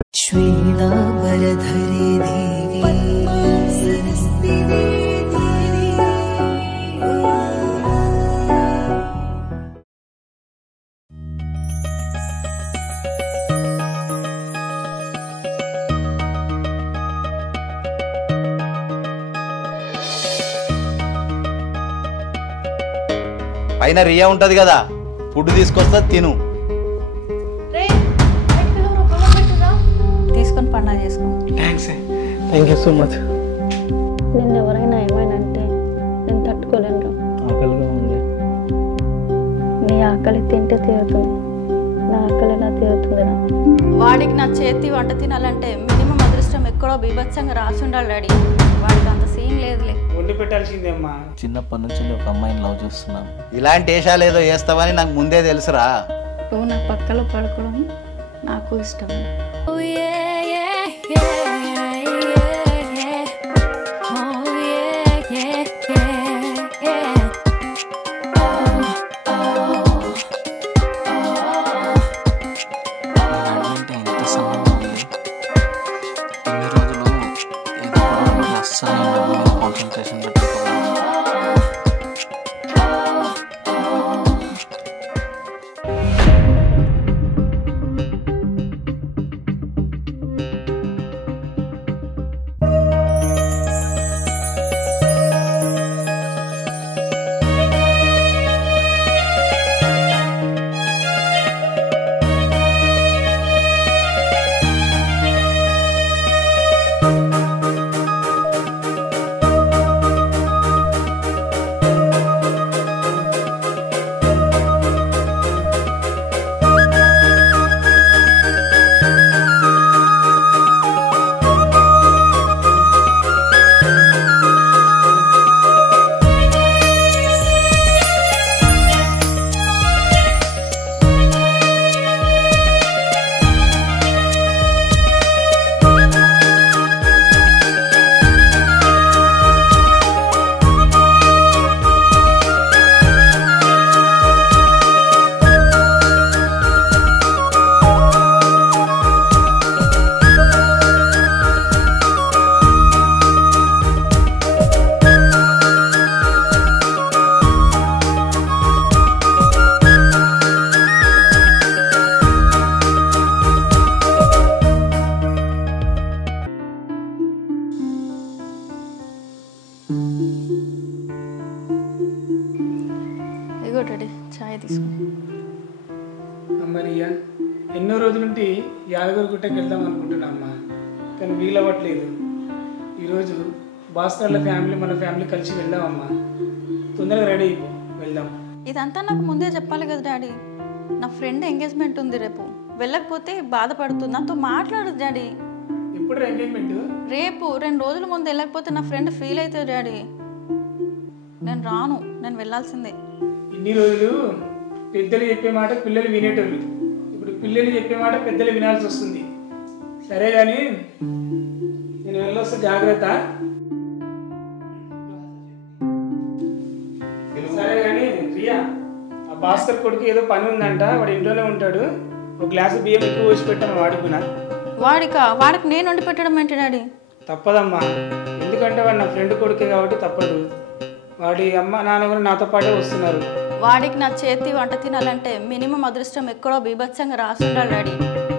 श्वेतांबरधरे देवी सरस्वती పైన రియా ఉంటది కదా, ఫుడ్ తీసుకొస్తా తిను. తీసుకొని పండుగ చేసుకో. Thank you so much. నిన్ను ఎవరైనా ఏమైనా అంటే నేను తట్టుకోలేను. ఆకలిగా ఉంది. నీ ఆకలి తింటే తీరుతుంది, నా ఆకలి ఎలా తీరుతుందిరా? వాడికి నా చేతి వంట తినాలంటే మినిమం అదృష్టం ఎక్కడో బీభత్సంగా రాసి ఉండాలి డాడీ. వాడికి అంత సీన్ లేదులే. వండి పెట్టాల్సిందే అమ్మా. చిన్నప్పటి నుంచి ఒక అమ్మాయిని లవ్ చేస్తున్నాను. ఇలాంటి వేషాలు ఏదో వేస్తావని నాకు ముందే తెలుసురా. నువ్వు నా పక్కలో పడుకోవడం నాకు ఇష్టం. కాన్సన్ట్రేషన్ పెట్టుకోవాలి. ఇగో డాడీ చాయ్ తీసుకో. అమ్మ రియా, ఎన్నో రోజుల నుండి యాదగిరి గుట్టకి వెళ్దాం అనుకుంటున్నా అమ్మా, కానీ వీలవ్వట్లేదు. ఈరోజు భాస్కర్ల ఫ్యామిలీ మన ఫ్యామిలీ కలిసి వెళ్దామమ్మా. తొందరగా రెడీ అయిపో, వెళ్దాం. ఇదంతా నాకు ముందే చెప్పాలి కదా డాడీ. నా ఫ్రెండ్ ఎంగేజ్మెంట్ ఉంది రేపు. వెళ్ళకపోతే బాధపడుతుంది. నాతో మాట్లాడదు డాడీ. ఎప్పుడు ఎంగేజ్మెంట్? రేపు 2 రోజుల ముందు వెళ్ళకపోతే నా ఫ్రెండ్ ఫీల్ అవుతుంది డాడీ. నేను రాను, నేను వెళ్ళాల్సిందే. ఇన్ని రోజులు పెద్దలు చెప్పే మాట పిల్లలు వినేటోళ్ళు, ఇప్పుడు పిల్లలు చెప్పే మాట పెద్దలు వినాల్సి వస్తుంది. సరే కానీ నేను వెళ్ళొస్తా, జాగ్రత్త. సరే కానీ రియా, ఆ భాస్కర్ కొడుకు ఏదో పని ఉందంట, వాడు ఇంట్లోనే ఉంటాడు. ఒక గ్లాసు బియ్యం ఎక్కువ పోసి పెట్టాను వాడుకున్నా. వాడికి నేను వండి పెట్టడం ఏంటి డాడీ? తప్పదమ్మా, ఎందుకంటే వాడు నా ఫ్రెండ్ కొడుకే కాబట్టి తప్పదు. వాడి అమ్మ నాన్న కూడా నాతో పాటే వస్తున్నారు. వాడికి నా చేతి వంట తినాలంటే మినిమం అదృష్టం ఎక్కడో బీభత్సంగా రాసి ఉండాలి డాడీ.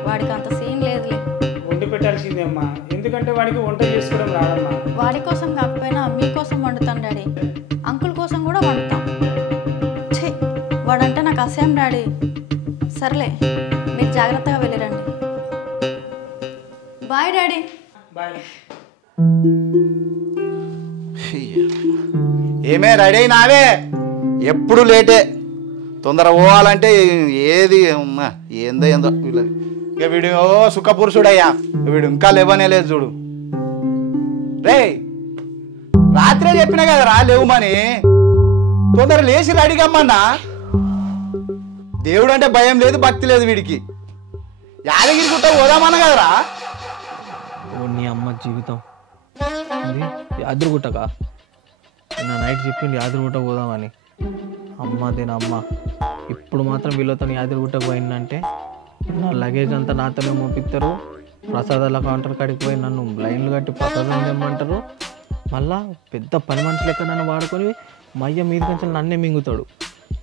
వాడికి అంత సీన్ లేదులే. వండి పెట్టాల్సిందే అమ్మా, ఎందుకంటే వాడికి వంట చేసుకోవడం రాదమ్మా. వాడి కోసం కాకపోయినా మీకోసం వండుతాను డాడీ. అంకుల్ కోసం కూడా వండుతాం. ఛీ, వాడంటే నాకు అసహ్యం డాడీ. సర్లే, మీరు జాగ్రత్తగా వెళ్ళిరండి. Bye daddy. బాయ్. ఏమే రెడీ అయినావే? ఎప్పుడు లేటే. తొందర పోవాలంటే ఏది అమ్మా, ఏందో వీళ్ళది. ఇక వీడు సుఖపురుషుడయ్యా, వీడు ఇంకా లేవనే లేదు చూడు. రే, రాత్రే చెప్పినా కదా లేవుమని. తొందర లేచి రెడీగమ్మన్నా. దేవుడు అంటే భయం లేదు, భక్తి లేదు వీడికి. యాదగిరి గుట్ట పోదామన్నా కదరా. నీ అమ్మ జీవితం యాదగిరిగుట్టకా? నా నైట్ చెప్పింది యాదగిరిగుట్ట పోదామని. అమ్మ దేని అమ్మ, ఇప్పుడు మాత్రం వీళ్ళతో యాదగిరిగుట్టకు పోయిందంటే నా లగేజ్ అంతా నాతోనే మోపిస్తారు, ప్రసాదాల కౌంటర్ కాడికి పోయి నన్ను లైన్లు కట్టి ప్రసాదం తెమ్మంటారు. మళ్ళా పెద్ద పని మనిషి లెక్క నన్ను వాడుకొని మయ్య మీద కొంచెం నన్నే మింగుతాడు.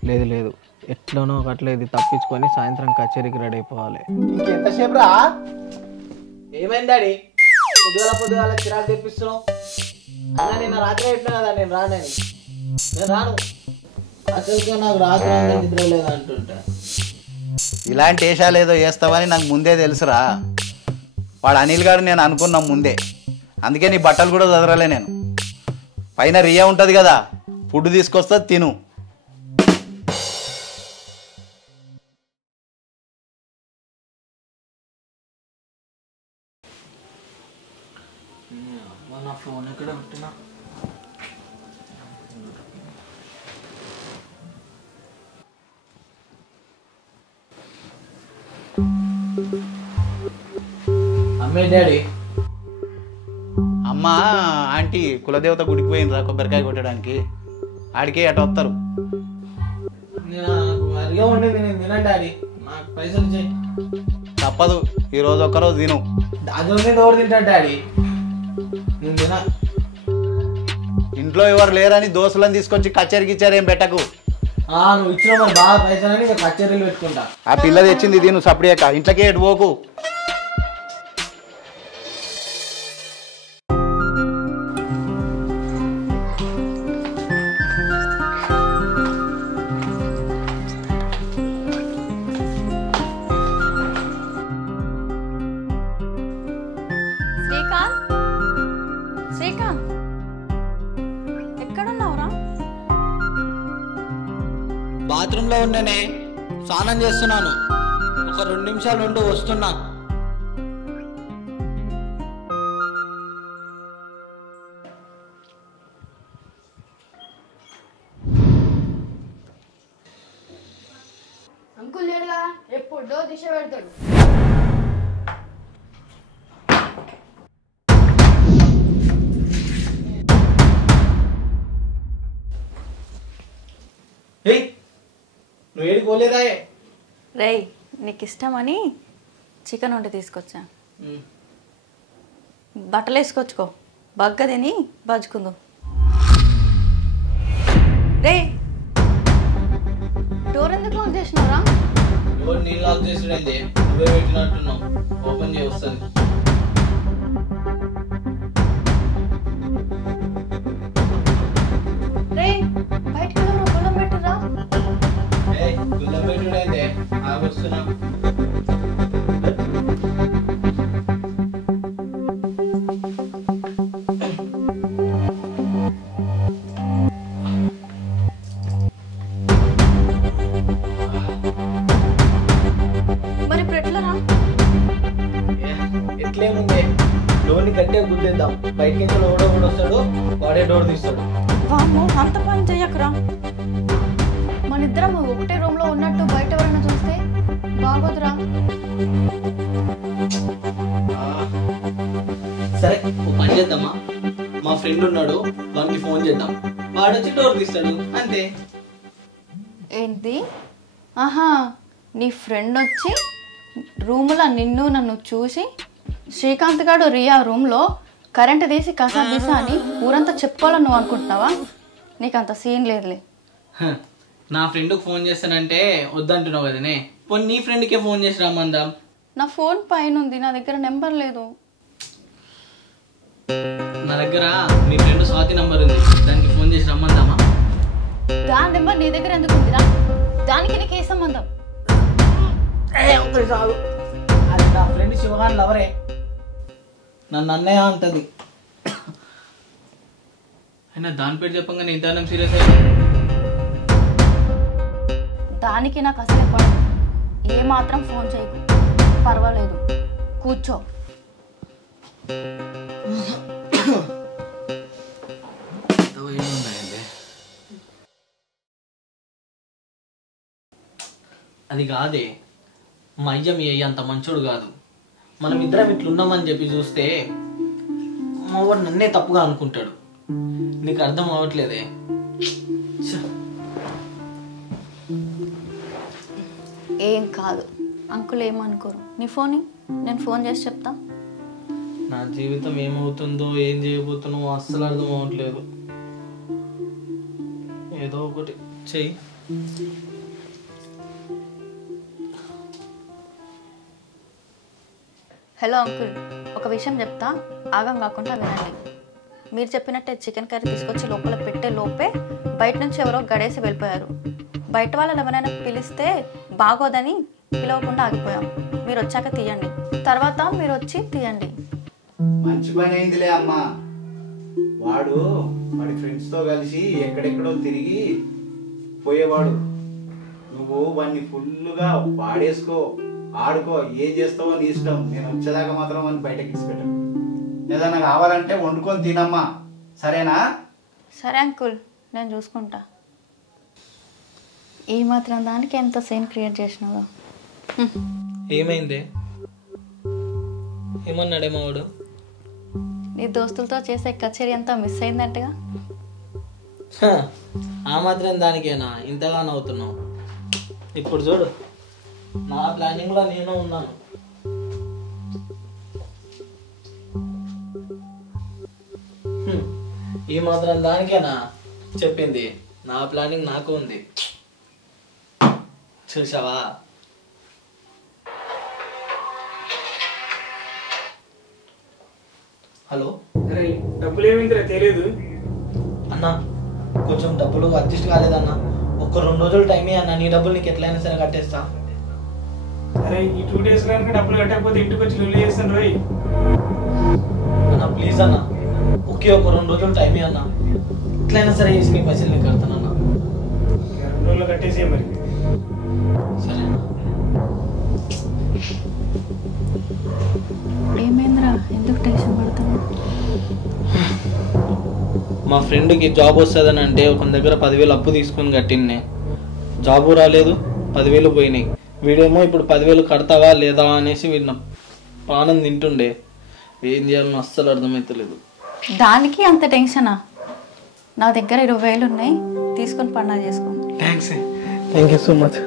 లేదు లేదు, ఎట్లనో అట్లా ఇది తప్పించుకొని సాయంత్రం కచేరీకి రెడీ అయిపోవాలి. ఇంకెంతసేపు రా? ఏమైంది డాడీ? పొద్దుగాల చిరాకు తెప్పిస్తున్నావు అన్న. నిన్న రాత్రి చెప్పినా కదా నేను రానని. నేను రాను, అసలు నాకు రాత్రి నిద్ర లేదు అంటుంటా. ఇలాంటి వేషాలు ఏదో వేస్తావని నాకు ముందే తెలుసురా. వాడు అనిల్ గారు నేను అనుకున్నాం ముందే, అందుకే నీ బట్టలు కూడా చదరలే నేను. పైన రియా ఉంటుంది కదా, ఫుడ్ తీసుకొస్తా తిను. నా ఫోన్ ఎక్కడ పెట్టినా? అమ్మే డాడీ. అమ్మ ఆంటీ కులదేవత గుడికి పోయినరా కొబ్బరికాయ కొట్టడానికి. ఆడికి అటు వస్తారు. అరిగా ఉండేది నేను తినండి డాడీ, నాకు పైసలు చేయి. తప్పదు, ఈరోజు ఒక్కరోజు తిను. అది ఉంది ఎవరు తింటాడు డాడీ? నేను తినా. ఇంట్లో ఎవరు లేరని దోస్తులను తీసుకొచ్చి కచేరీ గిచ్చారు ఏం పెట్టకు. నువ్వు ఇచ్చిన మరి బాగా పైసలని నేను కచేరీలు పెట్టుకుంటా. ఆ పిల్ల తెచ్చింది తిను సపరేక, ఇంట్లోకే ఎటు పోకు. శ్రీకాంత్, శ్రీకాంత్ ఎక్కడున్నావురా? బాత్రూంలో ఉన్నానే, స్నానం చేస్తున్నాను. ఒక 2 నిమిషాలు ఉండి వస్తున్నా. అంకుల్ లేడుగా, ఎప్పుడో దిశ పెడతాడు. నువ్వు ఏడికి పోలేదా? రేయ్, నీకు ఇష్టమని చికెన్ వండి తీసుకొచ్చా. బట్టలు వేసుకొచ్చుకో, బగ్గ తిని బజ్జుకుందాం. రే, డోర్ ఎందుకు లాక్ చేసినావురా? ఎవరు నీళ్ళు లాక్ చేసినది? నువ్వే పెట్టినట్టున్నావు. ఓపెన్ చేయి వస్తుంది. రే, బయటకు గుళ్ళం పెట్టురా. గుళ్ళం పెట్టుడైతే ఆగొస్తున్నా. మరి ఇప్పుడు ఎట్లరా? ఎట్లేముంది, డోర్ని గట్టిగా గుద్దేద్దాం. బయటకి ఎవడో కూడా వస్తాడు, వాడే డోర్ తీస్తాడు. వాము, అంత పని చెయ్యకురా. మన ఇద్దరం ఒకటే రూమ్ లో ఉన్నట్టు బయట ఎవరైనా చూస్తే బాగోదురా. సరే, ఓ పని చేద్దామా? మా ఫ్రెండ్ ఉన్నాడు, వానికి ఫోన్ చేద్దాం. వాడు వచ్చి డోర్ తీస్తాడు, అంతే. ఏంటి? ఆహా, నీ ఫ్రెండ్ వచ్చి రూములో నన్ను చూసి శ్రీకాంత్ గారు రియా రూమ్లో కరెంటు తీసి కసా తీసా అని ఊరంతా చెప్పుకోవాలని నువ్వు అనుకుంటున్నావా? నీకు అంత సీన్ లేదులే. నా ఫ్రెండ్కి ఫోన్ చేస్తానంటే వద్దంటున్నావు కదనే. పోనీ నీ ఫ్రెండ్కే ఫోన్ చేసి రమ్మందాం. నా ఫోన్ పైన ఉంది, నా దగ్గర నెంబర్ లేదు. నా దగ్గర నీ ఫ్రెండ్ స్వాతి నంబర్ ఉంది, దానికి ఫోన్ చేసి రమ్మందామా? దాని నెంబర్ నీ దగ్గర ఎందుకు ఉందిరా? దానికి నీకు ఏ సంబంధం? అది నా ఫ్రెండ్ శివగాన్ లవరే, నన్ను అన్నయ్య అంటది. అయినా దాని పేరు చెప్పంగానే ఇంత సీరియస్ అయ్యా. దానికి నాకు అసలే పడదు. ఏ మాత్రం ఫోన్ చేయకు, పర్వాలేదు, కూర్చో. అది కాదే, మా అయ్య మీ అయ్య అంత మంచోడు కాదు. మనం ఇద్దరం ఇట్లున్నామని చెప్పి చూస్తే మా వాడు నన్నే తప్పుగా అనుకుంటాడు. నీకు అర్థం అవ్వట్లేదే. ఏం కాదు, అంకుల్ ఏమనుకోరు. నీ ఫోన్ నేను ఫోన్ చేసి చెప్తా. నా జీవితం ఏమవుతుందో ఏం చేయబోతున్నావో అస్సలు అర్థం అవ్వట్లేదు. ఏదో ఒకటి చెయ్యి. హలో అంకుల్, ఒక విషయం చెప్తా, ఆగం కాకుండా వినండి. మీరు చెప్పినట్టే చికెన్ కర్రీ తీసుకొచ్చి లోపల పెట్టే లోపే బయట నుంచి ఎవరో గడేసి వెళ్ళిపోయారు. బయట వాళ్ళని ఎవరైనా పిలిస్తే బాగోదని పిలవకుండా ఆగిపోయాం. మీరు వచ్చాక తీయండి, తర్వాత మీరు వచ్చి తీయండి. మంచి పని అయిందిలే అమ్మా. వాడు వాడి ఫ్రెండ్స్తో కలిసి ఎక్కడెక్కడో తిరిగి పోయేవాడు. నువ్వు వాడిని ఫుల్గా వాడేసుకో, ఆడుకో, ఏం చేస్తావో నీ ఇష్టం. నేను వచ్చేదాకా మాత్రం వాడిని బయటకి తీసుకెళ్ళాను. ఏదైనా కావాలంటే వండుకొని తినమ్మా, సరేనా? సరే అంకుల్, నేను చూసుకుంటా. ఈ మాత్రం దానికి ఎంత సీన్ క్రియేట్ చేసినావో. ఏమైంది? ఏమన్నాడేమో వాడు? నీ దోస్తులతో చేసే కచేరీ అంతా మిస్ అయిందంటగా. ఆ మాత్రం దానికేనా ఇంతగా నవ్వుతున్నావు? ఇప్పుడు చూడు, నా ప్లానింగ్లో నేను ఉన్నాను. ఈ మాత్రం దానికేనా చెప్పింది? నా ప్లానింగ్ నాకు ఉంది, చూసావా? హలో అరే డబ్బులు ఏమైందిరా తెలియదు. అన్నా, కొంచెం డబ్బులు అడ్జస్ట్ కాలేదన్నా. ఒక్క 2 రోజులు టైమే అన్న, నీ డబ్బులు నీకు ఎట్లయినా సరే కట్టేస్తా. అరే ఈ 2 days కనుక డబ్బులు కట్టకపోతే ఇంటికి వచ్చి లొల్లి చేస్తాను రోయ్. అన్న ప్లీజ్ అన్న, ఒకే ఒక 2 రోజులు టైమే అన్న, ఎట్లయినా సరే చేసి నీ పైసలు నీకు కడతానన్నా. 2 రోజులు కట్టేసే మరి. సరే. ఏమైందిరా, ఎందుకు టెన్షన్ పడుతున్నావు? మా ఫ్రెండ్కి జాబ్ వస్తుందని అంటే ఒక దగ్గర 10,000 అప్పు తీసుకొని కట్టిండే. జాబు రాలేదు, 10,000 పోయినాయి. వీడేమో ఇప్పుడు 10,000 కడతావా లేదా అనేసి వీడిన పానం తింటుండే. ఏం చేయాలని అస్సలు అర్థమవుతలేదు. దానికి అంత టెన్షనా? నా దగ్గర 20,000 ఉన్నాయి, తీసుకొని పండుగ చేసుకోండి. Thank you so much.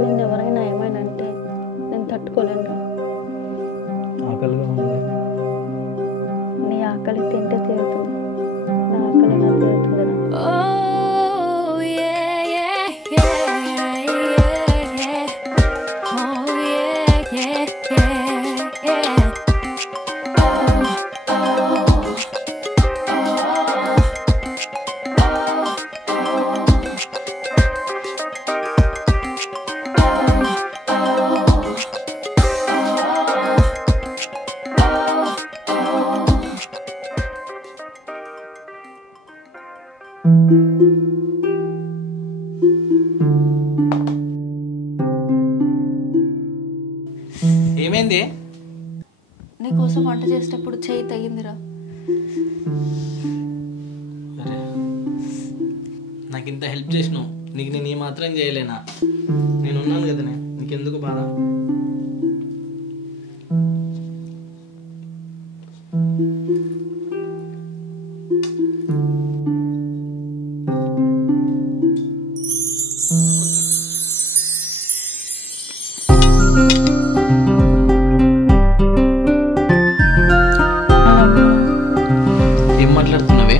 నేను ఎవరైనా ఏమైనా అంటే నేను తట్టుకోలేను. ఆకలిగా ఉంది. నీ ఆకలి తింటే తీరుతుంది, నా ఆకలి నా తీరుతుంది. ఏమైంది? నీకోసం వంట చేసేటప్పుడు చేయి తగ్గిందిరా. అరే, నాకు ఇంత హెల్ప్ చేసినావు, నీకు నేను ఈ మాత్రం చేయలేనా? నేను ఉన్నాను కదనే, నీకెందుకు బాధ? ఏం మాట్లాడుతున్నావే?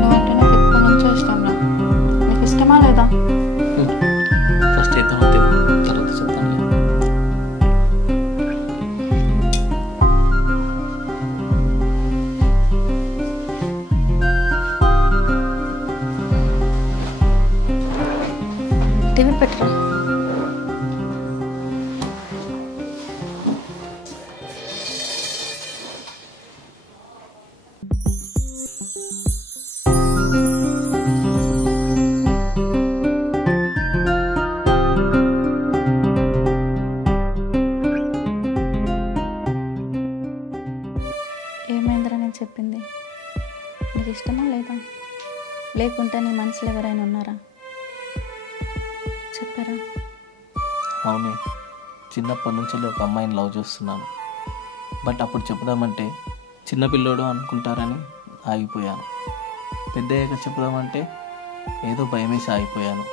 నువ్వంటే నాకు ఎప్పటి నుంచో ఇష్టం రా. నీకు ఇష్టమా లేదా? ఫస్ట్ ఇద్దాం, తర్వాత చెప్తాను. టీవీ పెట్టరా. ఏమైందిరా నేను చెప్పింది? నీకు ఇష్టమా లేదా? లేకుంటే నీ మనసులో ఎవరైనా ఉన్నారా? చెప్పారా? అవునే, చిన్నప్పటి నుంచి ఒక అమ్మాయిని లవ్ చేస్తున్నాను. బట్ అప్పుడు చెప్పుదామంటే చిన్నపిల్లోడు అనుకుంటారని ఆగిపోయాను. పెద్దయ్యాక చెప్పుదామంటే ఏదో భయమేసి ఆగిపోయాను.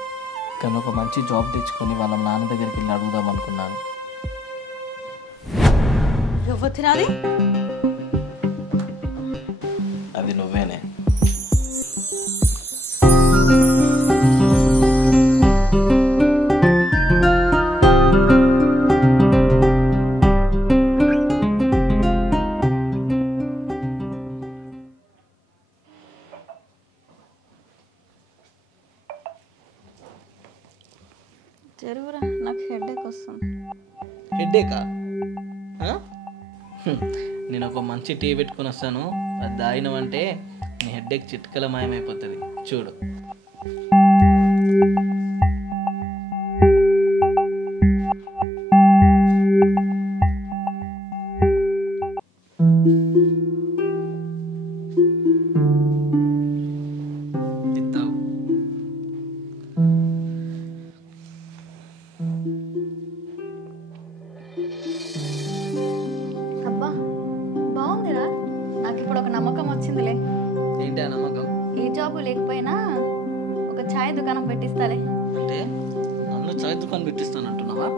కానీ ఒక మంచి జాబ్ తెచ్చుకొని వాళ్ళ నాన్న దగ్గరికి వెళ్ళి అడుగుదాం అనుకున్నాను. ఎవరు తినాలి? అది నువ్వేనే. జరుగురా, నాకు హెడేక్ వస్తుంది. హెడ్ఏకా? నేను ఒక మంచి టీ పెట్టుకుని వస్తాను, అది తాగినవంటే నీ హెడ్ఏక్ చిట్కల మాయమైపోతుంది. చూడు. అబ్బా బాగుందిరా, నాకు ఇప్పుడు ఒక నమ్మకం వచ్చిందిలే. ఏంటి ఆ నమ్మకం? ఈ జాబు లేకపోయినా ఒక ఛాయ్ దుకాణం పెట్టిస్తాలే. అంటే నన్ను చాయ్ దుకాణం పెట్టిస్తానంటున్నావా?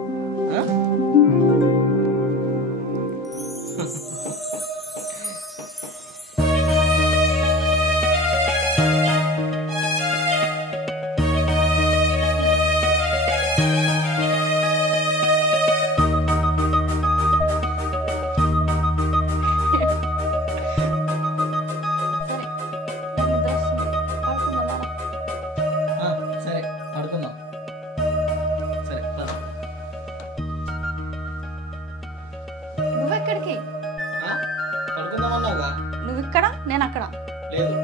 సరే పడుకుందాం. సరే పద. నువ్వెక్కడికి? పడుకుందామన్నావుగా? నువ్వు ఇక్కడ, నేను అక్కడ. లేదు,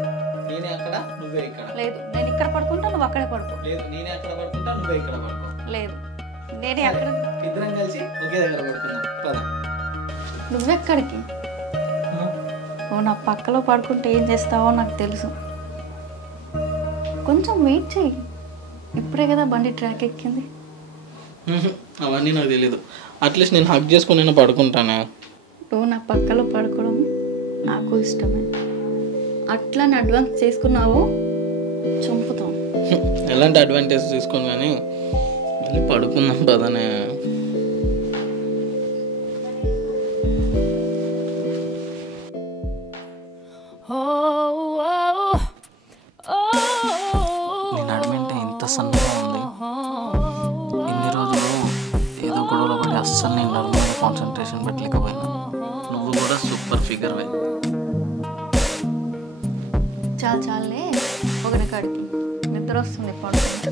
నేనే అక్కడ, నువ్వే ఇక్కడ. లేదు, నేను ఇక్కడ పడుకుంటా, నువ్వు అక్కడే పడుకో. లేదు, నేనే అక్కడ పడుకుంటా, నువ్వే ఇక్కడ పడుకో. లేదు, నేనే అక్కడ. ఇద్దరం కలిసి ఒకే దగ్గర పడుకుందాం. పద. నువ్వెక్కడికి? ఓ, నా పక్కలో పడుకుంటే ఏం చేస్తావో నాకు తెలుసు. కొంచెం వెయిట్ చేయి, ఇప్పుడే కదా బండి ట్రాక్ ఎక్కింది. అవన్నీ నాకు తెలీదు. అట్లీస్ట్ నేను హక్ చేసుకుని నేను పడుకుంటాను. నువ్వు నా పక్కలో పడుకోవడం నాకు ఇష్టమే. అట్లని అడ్వాన్స్ చేసుకున్నావు, చంపుతాం. ఎలాంటి అడ్వాంటేజ్ తీసుకొని కానీ వెళ్ళి పడుకుందాం పదనే. నీ నడుమంటే ఇంత సన్నగా ఉంది. ఇన్ని రోజులు ఏదో గొడవలో పడి అస్సలు నేను నడుము మీద కాన్సన్ట్రేషన్ పెట్టలేకపోయినా. నువ్వు కూడా సూపర్ ఫిగర్ వే. చాలే ఒకరి కాడికి నిద్ర వస్తుంది, పడుకుంటా.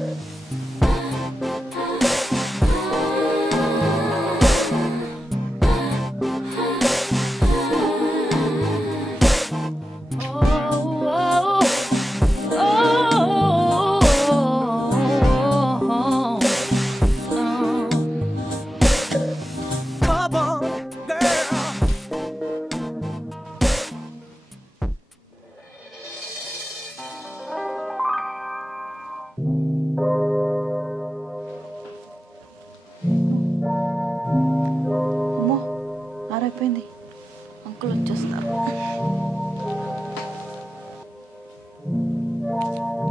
అమ్మో, ఆరైపోయింది. అంకుల్ వచ్చేస్తారు.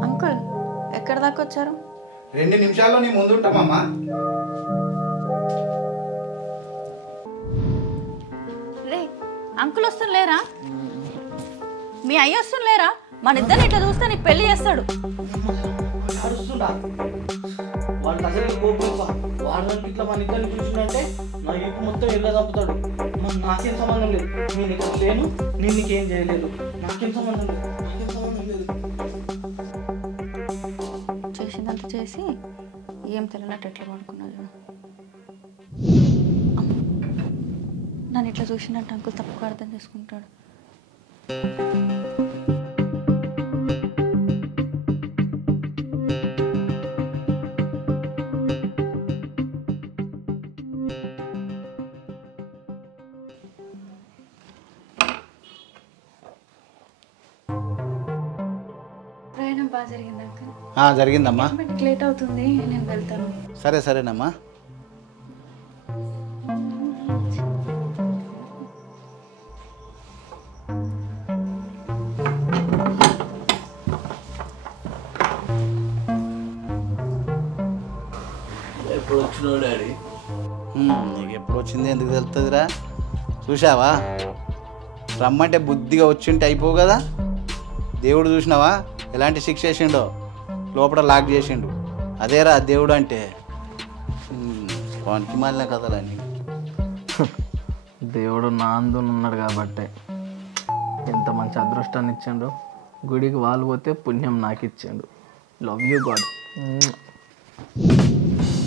అంకుల్ ఎక్కడి దాకా వచ్చారు? 2 నిమిషాల్లో నీ ముందు ఉంటామమ్మా. రే, అంకుల్ వస్తుంలేరా? మీ అయ్య వస్తుంలేరా? మన ఇద్దరిని ఇట్లా చూస్తే నీకు పెళ్లి చేస్తాడు. వాడికి అసలు కోపం. వాడికి ఇట్లా మన ఇద్దరిని చూసిందంటే నా ఈపు మొత్తం ఎల్ల తప్పుతాడు. నాకేం సంబంధం లేదు, నేను ఇక్కడ లేను, నేను నీకేం చేయలేదు, నాకేం సంబంధం లేదు. చేసిందంత చేసి ఏం తెలియనట్టు ఎట్లా పడుకున్నాడు. నన్ను ఇట్లా చూసినట్టు అంకుల్ తప్పుగా అర్థం చేసుకుంటాడు. ప్రయాణం బాగా జరిగింది అంకుల్. జరిగిందమ్మా. లేట్ అవుతుంది, నేను వెళ్తాను. సరేనమ్మా. ఎప్పుడు వచ్చినావు డాడీ? నీకు ఎప్పుడు వచ్చింది ఎందుకు తెలుస్తుందిరా? చూసావా, రమ్మంటే బుద్ధిగా వచ్చింటే అయిపోవు కదా. దేవుడు చూసినావా ఎలాంటి శిక్ష చేసిండో, లోపల లాక్ చేసిండు. అదేరా దేవుడు అంటే. వానికి మాలిన కథలన్నీ. దేవుడు నా అందున ఉన్నాడు కాబట్టే ఎంత మంచి అదృష్టాన్ని ఇచ్చాడు. గుడికి వాళ్ళు పోతే పుణ్యం నాకు ఇచ్చాడు. Love you god.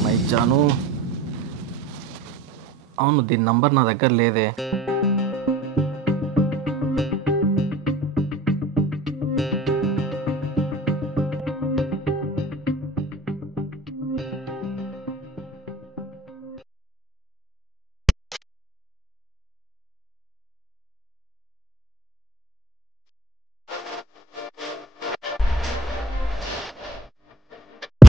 మై జాను. అవును, దీని నంబర్ నా దగ్గర లేదే.